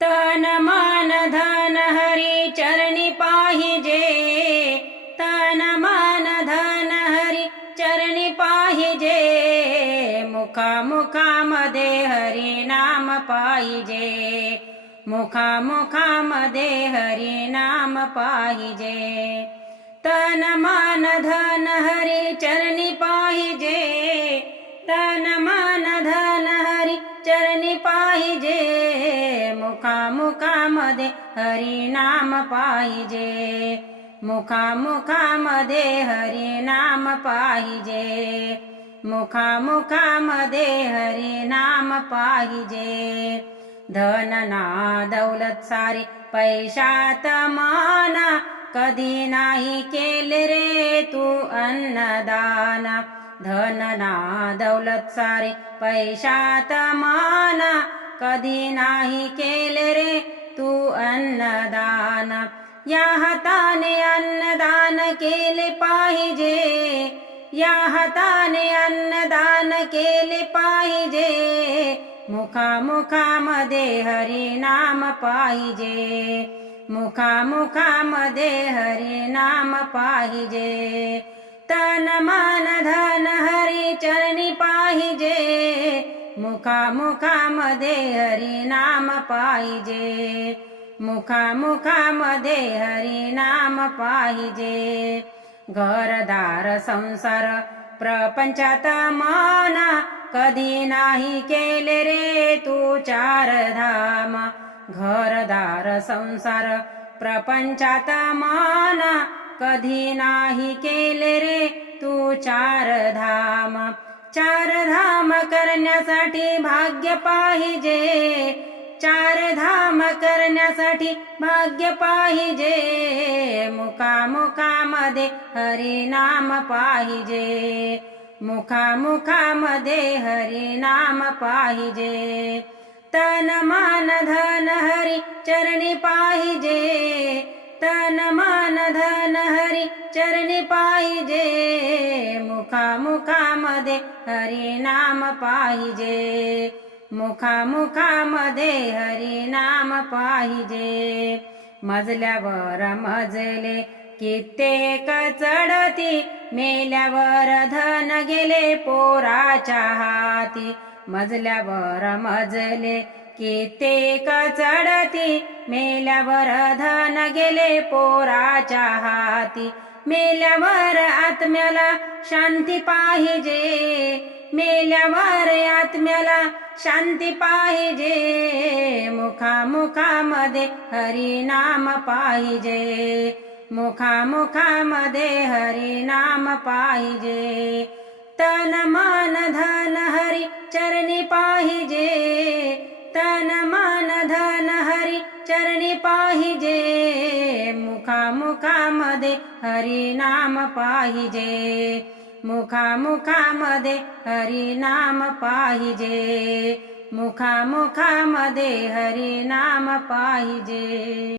तन मन धन हरी चरणी पाहिजे तन मन धन हरी चरणी पाहिजे मुखामुखामध्ये हरी नाम पाहिजे मुखामुखामध्ये हरी नाम पाहिजे तन मन धन हरी चरणी पाहिजे मुखामुखामध्ये हरी नाम पाहिजे. मुखामुखामध्ये हरी नाम पाहिजे. मुखामुखामध्ये हरी नाम पाहिजे. धन ना दौलत सारी पैशात माना. कधी नाही केले रे तू अन्नदान. धन ना दौलत सारी पैशात माना. कधी नाही केले रे तू अन्नदान. या हाताने अन्नदान केले पाहिजे. या हाताने अन्नदान केले पाहिजे. मुखामुखामध्ये हरी नाम पाहिजे. मुखामुखामध्ये हरी नाम पाहिजे. तन मन धन हरी चरणी पाहिजे. मुखामुखामध्ये हरी नाम पाहिजे. मुखामुखामध्ये हरी नाम पाहिजे. घरदार संसार प्रपंचात माना कधी नाही केले रे तू चार धाम घरदार संसार प्रपंचात माना कधी नाही केले रे तू चार धाम चार धाम करण्यासाठी भाग्य पाहिजे. चार धाम करण्यासाठी भाग्य पाहिजे. मुखामुखामध्ये हरी नाम पाहिजे. मुखामुखामध्ये हरी नाम पाहिजे. तन मान धन हरी चरणी पाहिजे. तन मान धन हरी चरणी पाहिजे मुखामुखामध्ये हरी नाम पाहिजे. मुखामुखामध्ये हरी नाम पाहिजे. मजल्यावर मजले कित्येक चढती मेल्यावर धन गेले पोराच्या हाती. मजल्यावर मजले कित्येक चढती मेल्यावर धन गेले पोराच्या हाती. मेल्यावर आत्म्याला शांती पाहिजे मेल्यावर आत्म्याला शांती पाहिजे. मुखामुखामध्ये हरी नाम पाहिजे मुखामुखामध्ये हरी नाम पाहिजे. तन मन धन हरी चरणी पाहिजे मुखामध्ये हरी नाम पाहिजे. मुखामुखामध्ये हरी नाम पाहिजे. मुखामुखामध्ये हरी नाम पाहिजे.